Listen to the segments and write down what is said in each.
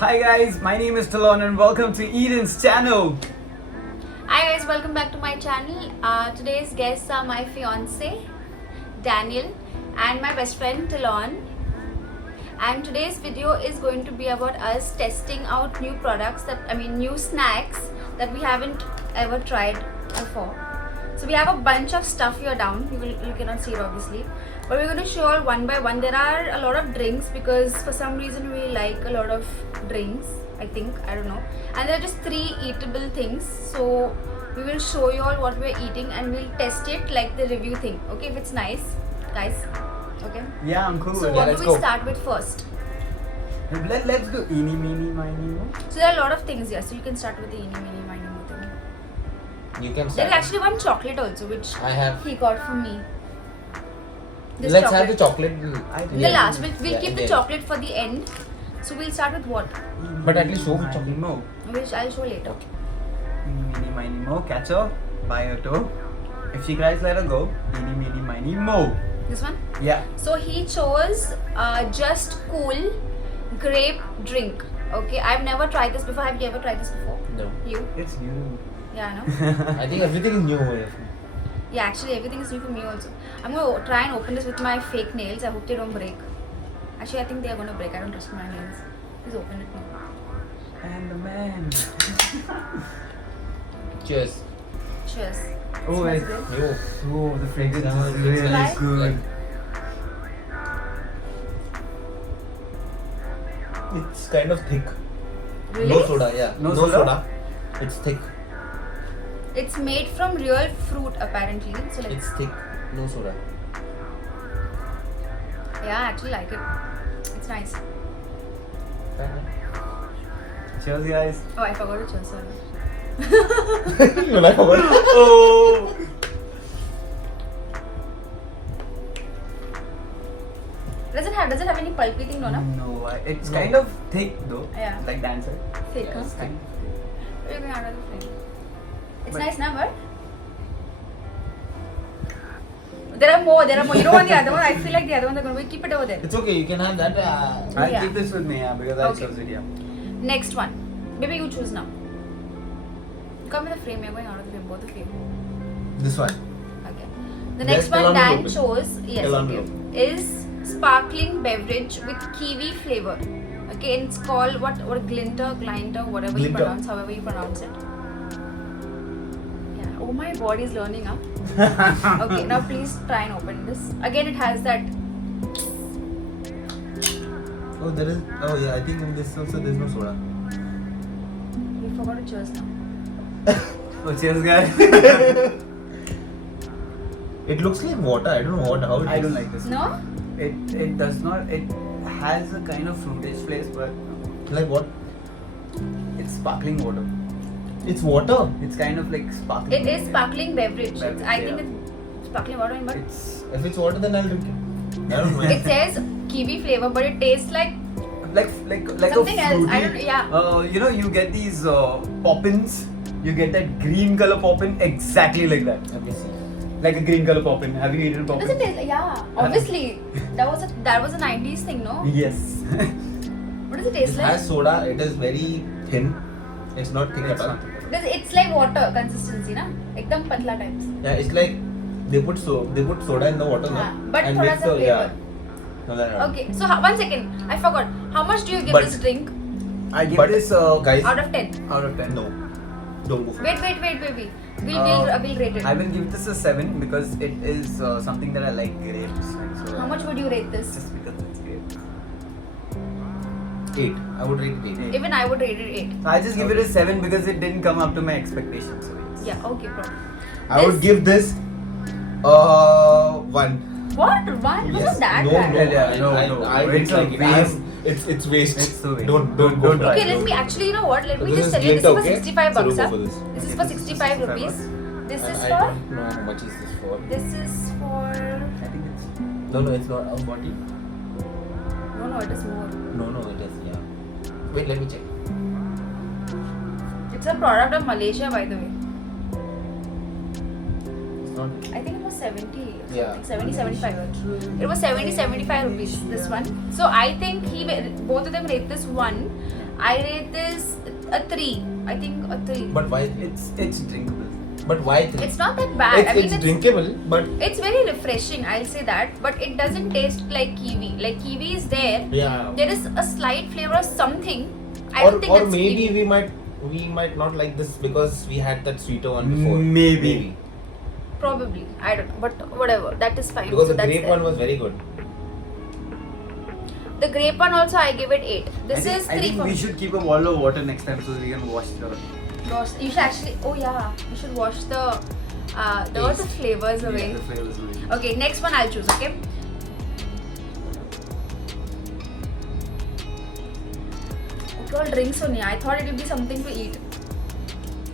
Hi guys, my name is Talon and welcome to Eden's channel. Hi guys, welcome back to my channel. Today's guests are my fiance Daniel and my best friend Talon. And today's video is going to be about us testing out new products new snacks that we haven't ever tried before. So we have a bunch of stuff here down. You cannot see it obviously, but we're going to show all one by one. There are a lot of drinks because for some reason we like a lot of drinks. I don't know. And there are just 3 eatable things. So we will show you all what we're eating and we'll test it like the review thing. Okay, if it's nice, guys. Okay. Yeah, I'm cool So with what that. do we start with first? Let's do eeny, meeny, miny, mo. So there are a lot of things here. So you can start with the eeny, meeny, miny, mo thing. You can There start. is actually one chocolate also which I have. he got for me. This Let's have the chocolate. The last. We'll keep the chocolate for the end. So we'll start with what? But at least show Miny, chocolate. mo. Which I'll show later. Eeny, meeny, miny, mo. Catch her by her toe. If she cries, let her go. Eeny, meeny, miny, mo. This one? Yeah. So he chose Just Cool grape drink. Okay, I've never tried this before. Have you ever tried this before? No. You? It's new. Yeah, I know. I think everything is new over here. Yeah, actually everything is new for me also. I'm going to try and open this with my fake nails. I hope they don't break. Actually, I think they are going to break. I don't trust my nails. Please open it now. And the man. Cheers. Cheers. Oh, Smells wait. good. Yo. Oh, the fragrance That was is really nice. good. It's kind of thick. Really? No soda, yeah. No soda? It's thick. It's made from real fruit apparently. So like, It's thick. No soda. yeah, I actually like it. It's nice. Cheers, guys. Oh, I forgot to cheers. Sorry. You like what? Oh. Does it have any pulpy thing? No, no? No, it's No. kind of thick though. Yeah. Like Dan said. Thick, Yeah, huh? it's thick. What are you going out of the frame? It's But- nice, na, but there are more. You don't want the other one. I feel like the other ones are going to keep it over there. It's okay. You can have that. I'll Yeah. keep this with me, yeah, because I Okay. chose it, yeah. Next one. Maybe you choose now. Come with the frame. You're going out of the frame. Both of you. This one. Okay. The Yes, next one Talon will Dan open. chose. Yes. Talon will Okay. Is sparkling beverage with kiwi flavor. Okay, and it's called what Glinter, whatever you Glinter. pronounce, however you pronounce it. Yeah. Oh, my body is learning, huh? Okay, now please try and open this. Again, it has that. Oh, there is. Oh, yeah. I think in this also there's no soda. We forgot to cheers now. Oh, cheers, guys. It looks like water. I don't know how it I is. don't like this. No? It does not. It has a kind of fruitage flavor, but Like what? it's sparkling water. It's water. It's kind of like sparkling. It is sparkling beverage. Beverage, I think yeah. it's sparkling water, but It's If it's water, then I'll drink it. I don't know. it says kiwi flavor, but it tastes like like something a else. fruity. I don't know. Yeah. You know, you get these poppins. You get that green color poppin exactly like that. Let me see. Like a green color poppin. Have you eaten Does poppin? it taste like, yeah, obviously. that was a 90s thing, no? Yes. What does it taste It like? has soda. It is very thin. It's not thick at It's all. not. It's like water consistency, na? Ekdam patla types. Yeah, it's like they put soda in the water, no? Yeah, but and thoda mix sa the flavor. No, no, no. Okay, so 1 second. I forgot. How much do you give But- this drink I give But this guys, out of 10? out of 10. no, don't go for it. Wait, baby. We'll rate it. I will give this a 7 because it is something that I like grapes. Like, so How much would you rate this? Just because it's grape. 8. I would rate it 8. Even I would rate it 8. So I just give it a 7 because it didn't come up to my expectations. So it's- Yeah, okay, bro. I would This- give this 1. What? One? It wasn't that no, bad. no, Yeah, no, I no. didn't It's a like it. waste. It's waste. It's so waste. Don't Don't go for try. it. Okay, let me actually, you know what? Let me This just is tell you, this is Glinter, for okay? 65 So bucks, don't huh? go for this. This is Okay, for this is 65 65 rupees. bucks. This is I for, don't know how much is this for. this is for, I think it's No, it's not. 40? no, it is more. No, it is, yeah. Wait, let me check. It's a product of Malaysia, by the way. It's not. I think it was 70. Yeah. Something, 70, 75. It was 70, 75 rupees, this one. So I think both of them rate this 1. I rate this a 3. I think a 3. But why? It's drinkable. But why 3? It's not that bad. I mean, it's drinkable, but it's very refreshing. I'll say that, but it doesn't taste like kiwi. Like kiwi is there. yeah. There is a slight flavor of something. I don't think or that's maybe kiwi. we might not like this because we had that sweeter one before. Maybe. Probably. I don't know. But whatever. That is fine. Because So the that's grape there. one was very good. The grape one also I give it 8. This is 3 I think for we me. should keep a bottle of water next time so we can wash the. You should actually. Oh yeah. You should wash the what's the flavors away. Yeah, the flavors away. Okay. Next one I'll choose. Okay. Okay. All drinks only. I thought it would be something to eat.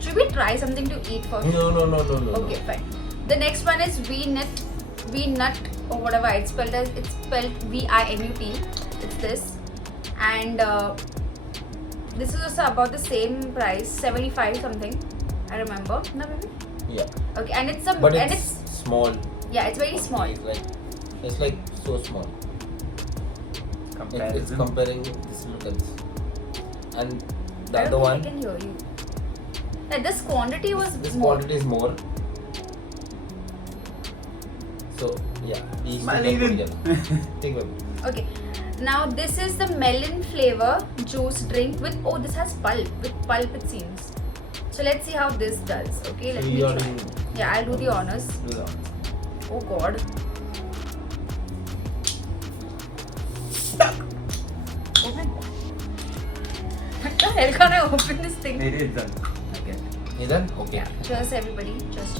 Should we try something to eat first? No. Okay, fine. The next one is V-Nut or whatever it's spelled as. It's spelled V-I-N-U-T. It's this, and this is also about the same price, 75 something. I remember. No, maybe. Yeah. Okay, and it's a But and it's small. yeah, it's very small. It's like so small. It's Comparison. comparing this look and this. And the I other don't one, think I can hear you. Yeah, this quantity was this more. quantity is more. So yeah, these two Smile can go even. together. Take one. Okay. Now this is the melon flavor juice drink with this has pulp it seems. So let's see how this does. Okay, let So me you are try. doing. Yeah, I'll do the honors. Do the honors. Oh god. Oh my god. What the hell can I open this thing? It is done. Okay. You done? Okay. Yeah. Cheers everybody. Cheers.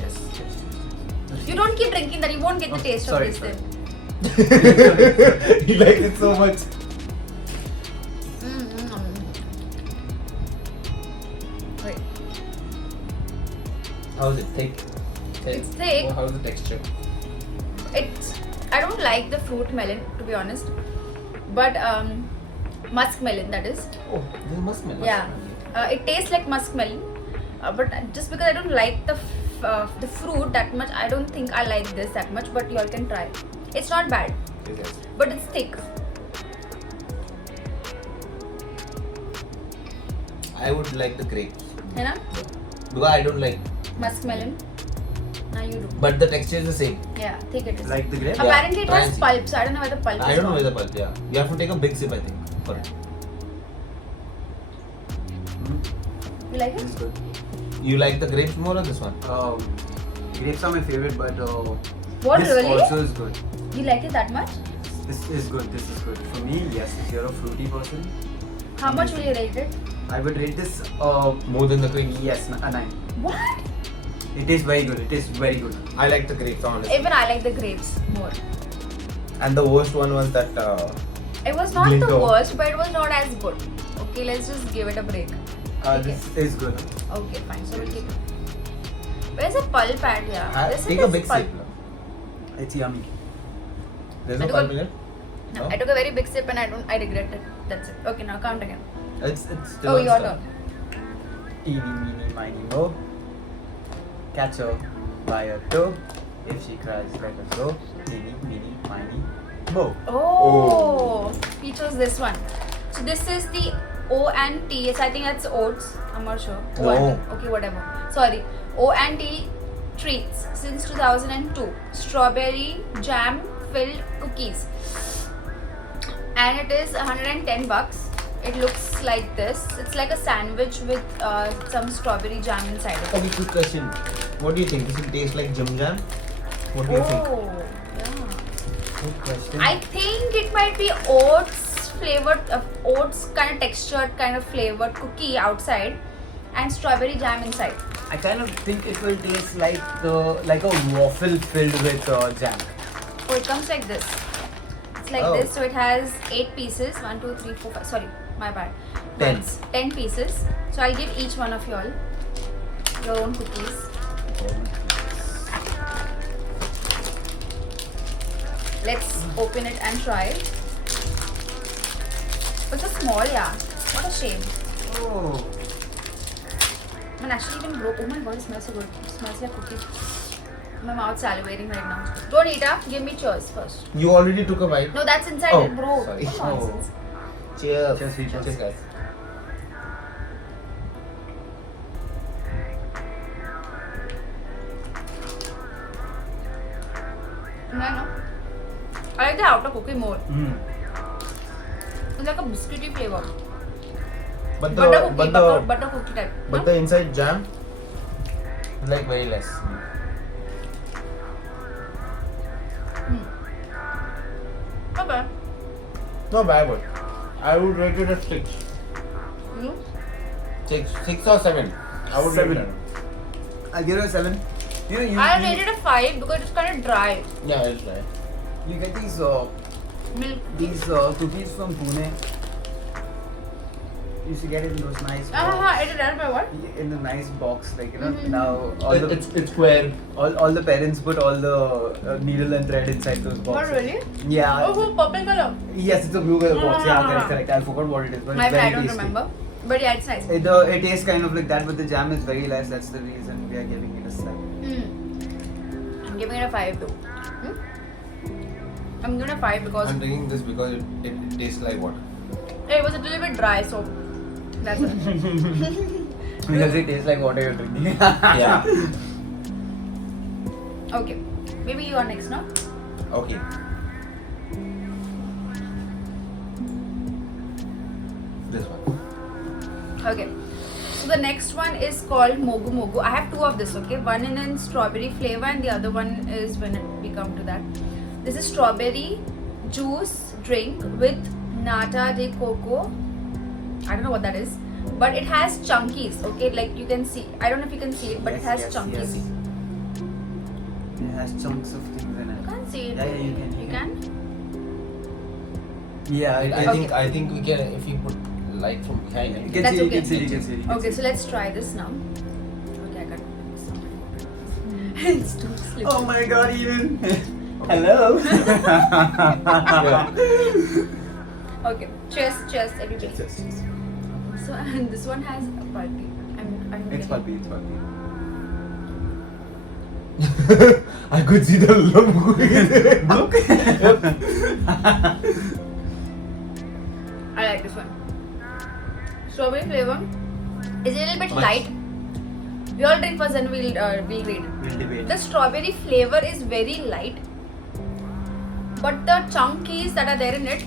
You don't keep drinking that, you won't get the Oh, taste sorry, of this sorry. then. He likes it so much. Wait. How is it? Thick? It's thick. How is the texture? I don't like the fruit melon to be honest, but musk melon that is. Oh, this must smell. Yeah, it tastes like musk melon, but just because I don't like the fruit that much, I don't think I like this that much. But you all can try. It's not bad, Yes. but it's thick. I would like the grapes. You know, Because I don't like. musk melon. Now you do. But the texture is the same. Yeah, thick it is. Like the grape? Yeah, Apparently it try has and see. pulp, so I don't know where the pulp is. I don't know from. where the pulp, yeah. You have to take a big sip, I think. For it. You like This it? is good. You like the grapes more or this one? Grapes are my favorite, but What, this really? also is good. You like it that much? This is good. This is good. For me, yes, if you're a fruity person, How much will you rate it? I would rate this More than the grapes? yes, a 9. What? It is very good. It is very good. I like the grapes, honestly. Even I like the grapes more. And the worst one was that. It was not the Blinko. worst, but it was not as good. Okay, let's just give it a break. Okay. This is good. Okay, fine. So we'll keep it. Where's the pulp at? Yeah. This Take is a big pulp. sip. It's yummy. There's I no took a- pulp in it? No, No? I took a very big sip and I regret it. That's it. Okay, now count again. It's still Oh, on your stuff. turn. Eeny, meeny, miny, mo. Catch her by her toe. If she cries, let her go. Eeny, meeny, miny, mo. Oh, he chose this one. So this is the O and T. Yes, I think that's oats. I'm not sure. O and T. Okay, whatever. Sorry. O and T treats since 2002. Strawberry jam filled cookies. And it is 110 bucks. It looks like this. It's like a sandwich with some strawberry jam inside it. Okay, quick question. What do you think? Does it taste like Jim Jam? What do you think? Oh, yeah. Good question. I think it might be oats flavored, oats kind of textured, kind of flavored cookie outside, and strawberry jam inside. I kind of think it will taste like a waffle filled with jam. Oh, it comes like this. It's like Oh. this. So it has 8 pieces. 1, 2, 3, 4, 5. Sorry, my bad. 10. 10 pieces. So I'll give each one of you all your own cookies. Let's open it and try it. It's so small, yeah. What a shame. Oh. Man, actually even broke. Oh my god, it smells so good. It smells like cookie. My mouth's salivating right now. Don't eat up. Give me cheers first. You already took a bite. No, that's inside Oh, it, bro. sorry. What nonsense. Cheers. Cheers, people. Cheers, guys. No. I like the outer cookie more. Mm. It's like a biscuity flavor. But Butter cookie type. but the inside jam is like very less. Not bad. Not bad, but I would rate it at 6. You? 6 or 7. I would rate 7. it. I'll give it a 7. You know, I rated a 5 because it's kind of dry. Yeah, it's right. you get these Milk. cookies from Pune. You used to get it in those nice I did that by what? in the nice box, like you know. Mhm. Now It's square. all the parents put all the needle and thread inside those boxes. What, really? Yeah. Oh, purple color. Yes, it's a blue color box. Yeah, Ah. correct. I forgot what it is, but My it's bad, very I don't tasty. remember. But yeah, it's nice. It tastes kind of like that, but the jam is very less. That's the reason we are giving it a 7. I'm giving it a 5 too. I'm giving it a 5 because I'm drinking this because it tastes like water. it was a little bit dry, so that's it. Because it tastes like water you're drinking. Yeah. Okay, maybe you are next now. Okay. This one. Okay, so the next one is called Mogu Mogu. I have 2 of this. Okay, one in strawberry flavor and the other one is when we come to that. This is strawberry juice drink with nata de coco. I don't know what that is, but it has chunkies. Okay, like you can see. I don't know if you can see it, but it has chunkies. Yes. It has chunks of things in You it. can't see it. Yeah, you can. You can? Yeah, I think we can if you put light from behind. You it. can That's see, okay. you can see, you can see. You can Okay, see. so let's try this now. Okay, I got it's too slippery. Oh my god, even. Hello. Okay, cheers, everybody. Yes, yes. So and this one has a pulpy. I'm It's getting- puppy, it's puppy. I could see the look. I like this one. Strawberry flavor is a little bit Much. light. We all drink first, then we'll read. We'll debate. The strawberry flavor is very light, but the chunkies that are there in it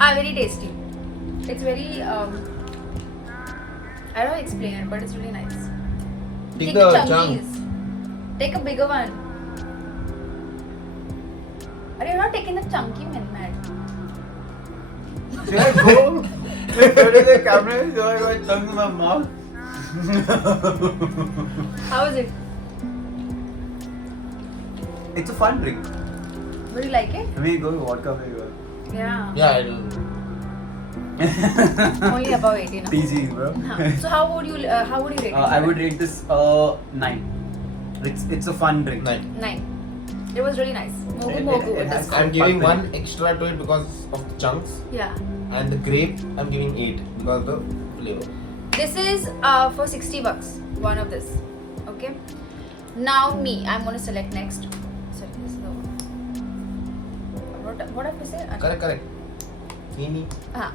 are very tasty. It's very I don't know how to explain it, but it's really nice. Take the the chunkies. Take a bigger one. Are you not taking the chunky man, mad? Should I go? Go to the camera, should I go and tongue in my mouth? How is it? It's a fun drink. Would you like it? I mean, go vodka flavor. Yeah. Yeah, it'll. Only above 18. No? PG, bro. So how would you rate it? I would rate this 9. It's a fun drink. 9. 9. It was really nice. Mogu It Mogu. has It is some I'm giving pulp in one extra to it because of the chunks, yeah. and the grape I'm giving 8 because of the flavor. This is for $60. One of this. Okay. Now me. I'm gonna select next. Sorry, this is the one. What have to say? Correct. Ini. Ah.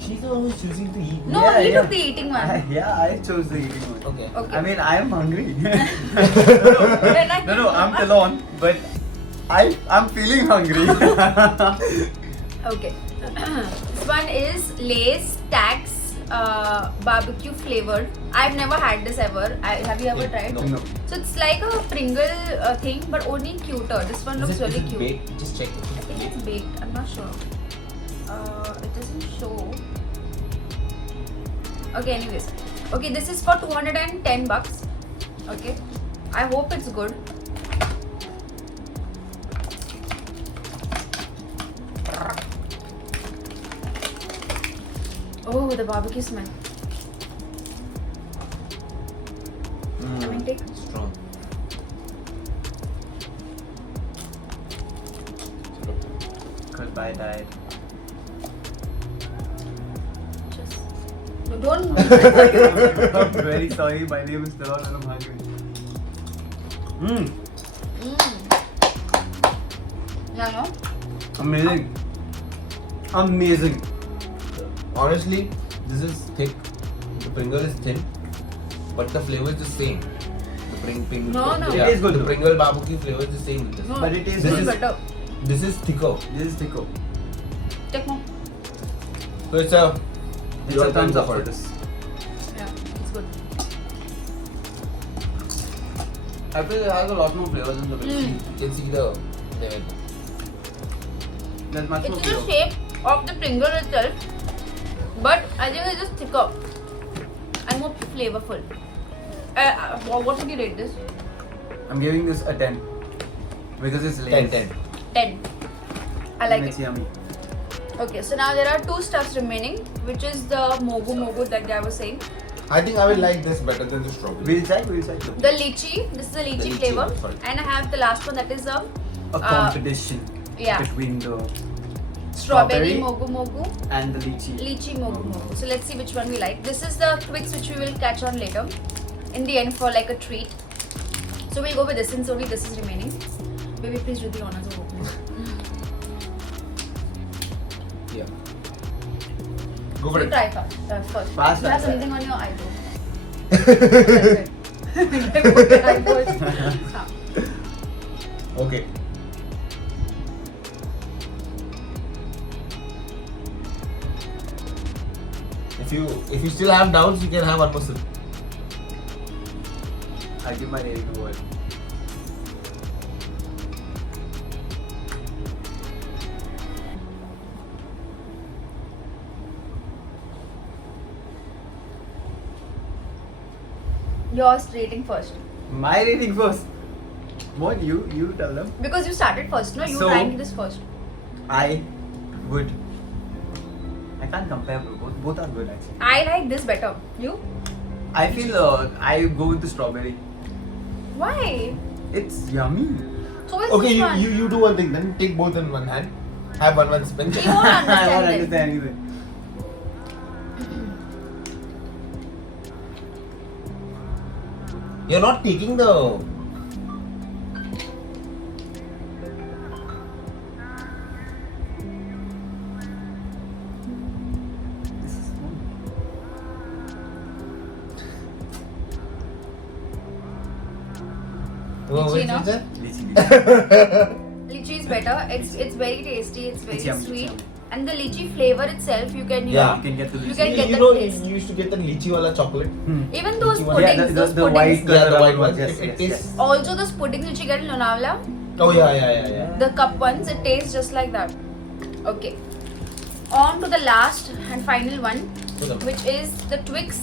She's the one who's choosing to eat. No, Yeah, he yeah. took the eating one. I chose the eating one. Okay. Okay. I mean, I am hungry. When I- no, I'm Talon, but I'm feeling hungry. Okay. This one is Lay's Tax barbecue flavored. I've never had this ever. Have you ever tried? No. No. So it's like a Pringle thing, but only cuter. This one looks really cute. Baked? Just check it. I think it's baked. I'm not sure. It doesn't show. Okay, anyways. Okay, this is for $210. Okay. I hope it's good. Oh, the barbecue smell. I mean, take. Strong. Goodbye, diet. Just. No, don't. I'm very sorry. My name is Talon and I'm hungry. Yeah, no? Amazing. Amazing. Honestly, this is thick. The Pringle is thin, but the flavor is the same. The Pringle. No, no. Yeah, It is good The though. Pringle barbecue flavor is the same with this. No, But it is this good. is better. This is thicker. This is thicker. Take more. So it's a. It's you a all can thumbs go up for for it. this. Yeah, it's good. I feel it has a lot more flavors in the Pringle. You can see the. There's much more It's the flavor. shape of the Pringle itself, but I think it's just thicker and more flavorful. What would you rate this? I'm giving this a 10 because it's 10, Lay's. 10. 10. I like And it's it. yummy. Okay, so now there are two stuffs remaining, which is the mogu that guy was saying. I think I will like this better than the strawberry. We'll check. The lychee, this is the lychee lychee flavor, one, sorry. and I have the last one that is A competition yeah. between the strawberry strawberry. mogu and the lychee. lychee mogu. So let's see which one we like. This is the Twix which we will catch on later in the end for like a treat. So we'll go with this since only this is remaining. Baby, please do the honors of opening. Yeah. Go So for you it. try first. Fast, You have fast. something on your eyebrow. Put your eyebrows. हाँ. Okay. If you still have doubts, you can have one more sip. I give my rating a word. Yours rating first. My rating first. What you tell them? Because you started first, no? You So- ranked this first. I would. I can't compare, bro. Both are good actually. I like this better. You? I feel I go with the strawberry. Why? It's yummy. So is Okay, this you, one. you do one thing then. Take both in one hand. Have one spin. He won't I understand won't it. understand anything. You're not taking the. This is Oh, which no? is that? lychee. Lychee is better. It's very tasty. It's very It's yummy, it's sweet. yummy. And the lychee flavor itself, you can Yeah. You can get the You lychee. can get you the know, taste. you used to get the lychee wala chocolate. even those Lychee one. puddings, Yeah, those the puddings. white Yeah, the color white ones. Yes, It yes, tastes. yes. Also, those puddings which you get in Lonavala, Oh yeah. the cup ones, it tastes just like that. Okay. On to the last and final one, which is the Twix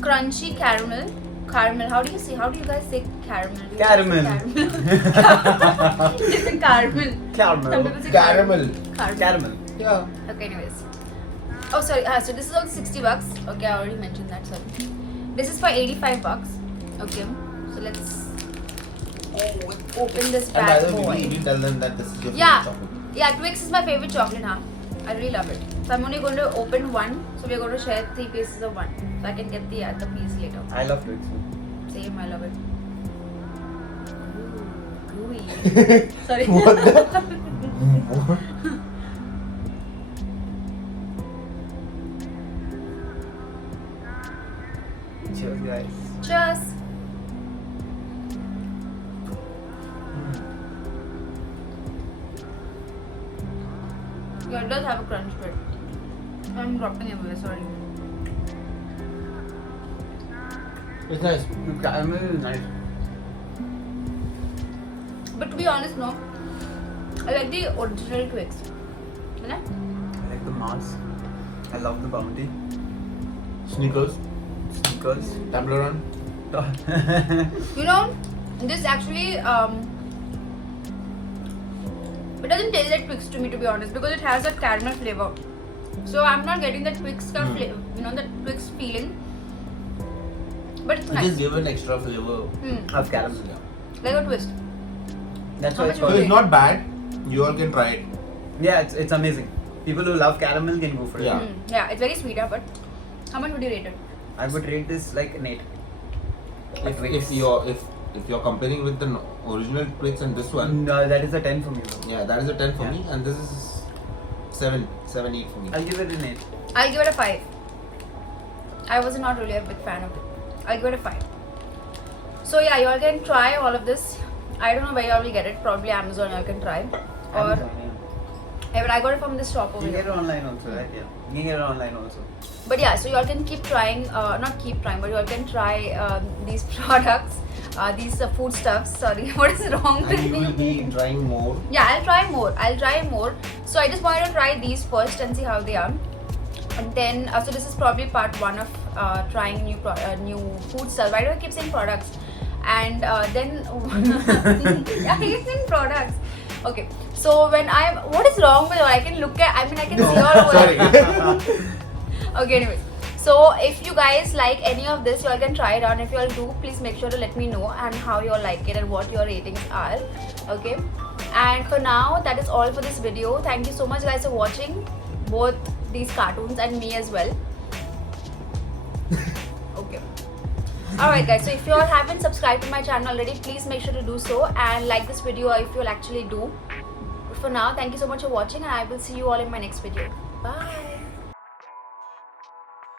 Crunchy Caramel. Caramel. How do you guys say caramel? Do you Caramel. say caramel? It's a caramel. Some Caramel. people say Caramel. Caramel. Caramel. Yeah. Okay, anyways. Oh, sorry. So this is on $60. Okay, I already mentioned that. Sorry. This is for $85. Okay. So let's open this And by bad the way, boy. you didn't tell them that this is your Yeah. favorite chocolate. Yeah, Twix is my favorite chocolate, huh? I really love it. So I'm only going to open one. So we're going to share 3 pieces of one. So I can get the other piece later. I love Twix. Same, I love it. Ooh, gooey. Sorry. What the? Cheers, guys. Cheers. Yeah, it does have a crunch to it. I'm dropping everywhere, sorry. It's nice. The caramel is nice. But to be honest, no. I like the original Twix. You know? I like the Mars. I love the Bounty. Sneakers. Sneakers. Toblerone. You know, this actually it doesn't taste like Twix to me, to be honest, because it has that caramel flavor. So I'm not getting the Twix ka flavor, you know, the Twix feeling. But it's It nice. just gave an extra flavor. Of caramel. Yeah. Like a twist. That's How why much it's would So called. it's not bad. You all can try it. Yeah, it's amazing. People who love caramel can go for it. Yeah. Yeah, it's very sweet, but how much would you rate it? I would rate this like an 8. If you're comparing with the original Twix and this one, No, that is a 10 for me. Bro. yeah, that is a 10 for Yeah. me, and this is 7, 8 for me. I'll give it an 8. I'll give it a 5. I was not really a big fan of it. I'll give it a 5. So yeah, you all can try all of this. I don't know where you all will get it. Probably Amazon. You all can try. Or Amazon, yeah, but I got it from this shop over you here. get it online also, right? Yeah. You get it online also. But yeah, so you all can keep trying, not keep trying, but you all can try these products, these food stuffs. Sorry, what is wrong with And you will me? be trying more. Yeah, I'll try more. So I just wanted to try these first and see how they are. And then, so this is probably part 1 of trying new food stuff. Why do I keep saying products? And then, yeah, I keep saying products. Okay, so what is wrong with you? I can look at, I can see all over. Sorry. Okay, anyways, so if you guys like any of this, you all can try it out. If you all do, please make sure to let me know and how you all like it and what your ratings are. Okay, and for now, that is all for this video. Thank you so much guys for watching both these cartoons and me as well. Okay, alright guys, so if you all haven't subscribed to my channel already, please make sure to do so and like this video if you all actually do. But for now, thank you so much for watching and I will see you all in my next video. Bye.